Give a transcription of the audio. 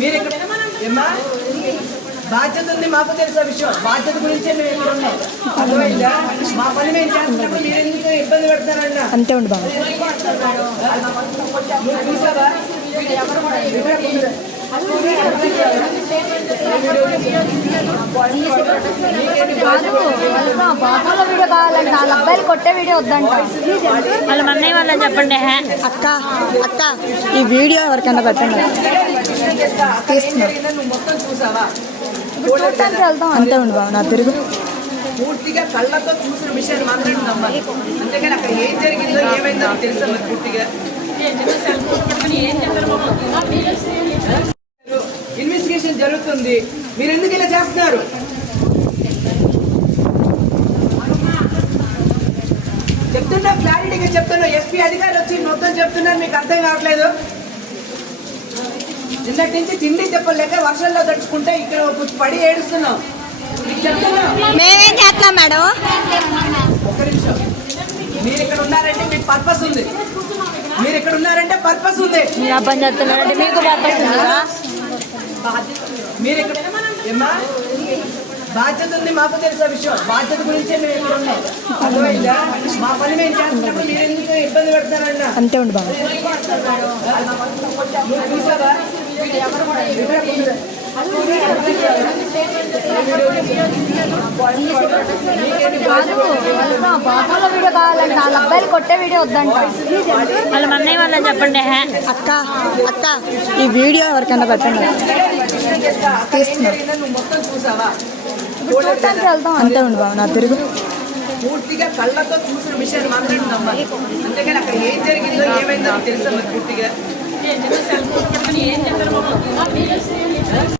మీరు ఇక్కడ బాధ్యత ఉంది మాకు తెలుసా విషయం. బాధ్యత గురించే మేము ఇక్కడ ఉన్నాం. అర్థమైందా? మా పని మేము చేస్తున్నప్పుడు మీరు ఎందుకు ఇబ్బంది పెడతారన్నా? అంతే ఉండు బాబు. చూసావా? బాగా వీడియో కావాలంట వాళ్ళ అబ్బాయిలు కొట్టే వీడియో వద్దంట వాళ్ళ అన్నయ్య వాళ్ళని చెప్పండి అక్క అక్క ఈ వీడియో ఎవరికైనా పెట్టండి. చూడటానికి వెళ్తాం అంతే ఉండు బాబు నా తిరుగు. పూర్తిగా కళ్ళతో చూసిన విషయాన్ని మాత్రమే నమ్మాలి అంతేగాని అక్కడ ఏం జరిగిందో ఏమైందో తెలుసా మరి పూర్తిగా. ఇన్వెస్టిగేషన్ జరుగుతుంది. మీరు ఎందుకు ఇలా చేస్తున్నారు? చెప్తున్నా క్లారిటీగా చెప్తున్నా. ఎస్పీ అధికారులు వచ్చి మొత్తం చెప్తున్నారు మీకు అర్థం కావట్లేదు. నిన్నటి నుంచి తిండి చెప్పలేక వర్షంలో తడుచుకుంటే ఇక్కడ ఒక పడి ఏడుస్తున్నాం. మేమేం చేస్తున్నాం మేడం? ఒక్క నిమిషం. మీరు ఇక్కడ ఉన్నారంటే మీకు పర్పస్ ఉంది. మీరు ఇక్కడ ఉన్నారంటే పర్పస్ ఉంది. మీరు అబ్బని చెప్తున్నారంటే మీకు పర్పస్ ఉందా? మీరు ఇక్కడ బాధ్యత ఉంది మాకు తెలుసా విషయం. బాధ్యత గురించే మేము ఇక్కడ ఉన్నాం. అర్థమైందా? మా పని మేము చేస్తున్నప్పుడు మీరు ఎందుకు ఇబ్బంది పెడతారన్నా? అంతే ఉండు చూసావా బాగా వీడియో కావాలంట వాళ్ళ అబ్బాయిలు కొట్టే వీడియో వద్దంట వాళ్ళ అన్నయ్య వాళ్ళని చెప్పండి అక్క అక్క ఈ వీడియో ఎవరికైనా పెట్టండి తీసుకున్నా చూడటానికి వెళ్తాం అంతే ఉండు బాబు నా తిరుగు పూర్తిగా కళ్ళతో చూసిన విషయాన్ని మాత్రమే నమ్మాలి అంతేగాని అక్కడ ఏం జరిగిందో ఏమైందో తెలుసా మరి పూర్తిగా ఏం చెప్పారు